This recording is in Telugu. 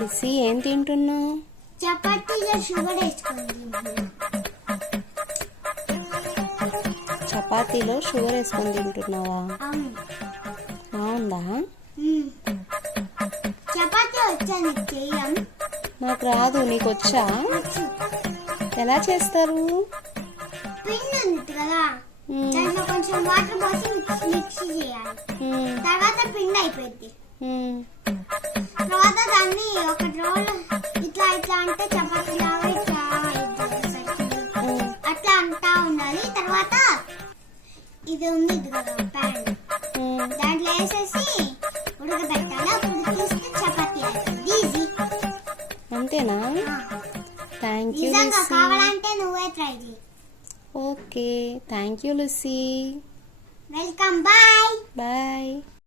లిసి ఏం తింటున్నావు? చపాతీలో షుగర్ వేసుకొని తింటున్నా. చపాతీలో షుగర్ వేసుకొని తింటున్నావా? అవును. బాగుందా? చపాతీ వచ్చా నీకు చేయడం? నాకు రాదు, నీకు వచ్చా? వచ్చు. ఎలా చేస్తారు? పిండి ఉంది కదా, దాంట్లో కొంచెం వాటర్ పోసి మిక్స్ చేయాలి. తర్వాత పిండి అయిపోయింది. తర్వాత దాన్ని ఒక రోల్ ఇట్లా ఇట్లా అంటే చపాతీ లాగా ఇట్లా అట్లా అంటా ఉండాలి. తర్వాత ఇది ఉంది కదా ప్యాన్, దాంట్లో వేసేసి ఉడకబెట్టాలి. అప్పుడు తీస్తే చపాతీ అవుతుంది. ఈజీ. అంతేనా? థ్యాంక్ యూ నిజంగా లిసి. కావాలంటే నువ్వే ట్రై చేయి. ఓకే, థ్యాంక్ యూ లిసి. వెల్కమ్. బాయ్. బాయ్.